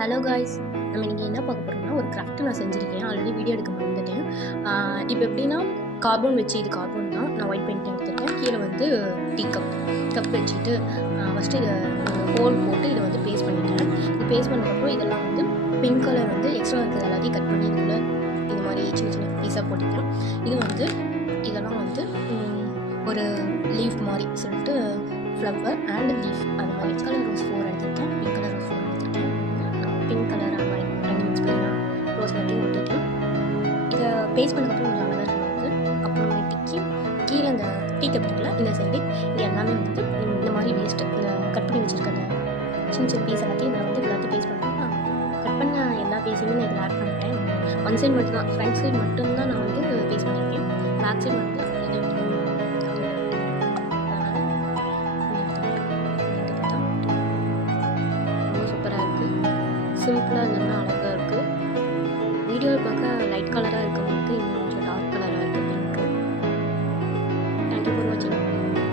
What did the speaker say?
Hello guys, நம்ம இன்றைக்கி என்ன பார்க்க போகிறோம்னா ஒரு கிராஃப்ட் நான் செஞ்சுருக்கேன். ஆல்ரெடி வீடியோ எடுக்க மறந்துட்டேன். இப்போ எப்படின்னா கார்பன் வச்சு, இது கார்பன் தான். நான் ஒயிட் பெயிண்ட் எடுத்துருக்கேன். கீழே வந்து டீ கப் வச்சுட்டு ஃபஸ்ட்டு இதை ஹோல் போட்டு இதை வந்து பேஸ்ட் பண்ணிட்டேன். இது பேஸ்ட் பண்ணதுக்கப்புறம் இதெல்லாம் வந்து பிங்க் கலர் வந்து எக்ஸ்ட்ரா இருக்கிறது எல்லாத்தையும் கட் பண்ணி இதுக்குள்ளே இது மாதிரி சின்ன சின்ன பீஸாக போட்டுட்டேன். இது வந்து இதெல்லாம் வந்து ஒரு லீஃப் மாதிரி சொல்லிட்டு ஃப்ளவர் அண்ட் லீஃப் அது மாதிரி கலர் ரோஸ் 4 எடுத்துருக்கேன். பிங்க் கலர் ரோஸ் 4 எடுத்துருக்கேன். பிங்க் கலர் அது மாதிரி ரெண்டு மிக்ஸ் பண்ணி ரோஸ் கலரையும் ஒட்டிட்டேன். இதை பேஸ்ட் பண்ணதுக்கப்புறம் கொஞ்சம் அழகாக இருக்கும். அப்புறமேட்டுக்கு கீழே இந்த டீ கப் இருக்குல்ல, இந்த சைடு இது எல்லாமே வந்து இந்த மாதிரி வேஸ்ட்டு இந்த கட் பண்ணி வச்சுருக்க சின்ன சின்ன பீஸ் எல்லாத்தையும் இதில் வந்து எல்லாத்தையும் பேஸ்ட் பண்ணிட்டேன். கட் பண்ண எல்லா பீஸையுமே நான் இதில் ஆட் பண்ணிட்டேன். ஒன் சைடு மட்டும் தான், ஃப்ரண்ட் சைடு மட்டும்தான் நான் வந்து பேஸ்ட் பண்ணியிருக்கேன். பேக் சைடு வந்து சிம்பிளாக இல்லைன்னா அழகாக இருக்குது. வீடியோவில் பார்க்க லைட் கலராக இருக்கிறதுக்கு இன்னும் கொஞ்சம் டார்க் கலராக இருக்குது பிங்க்கு. தேங்க்யூ ஃபார் வாட்சிங்.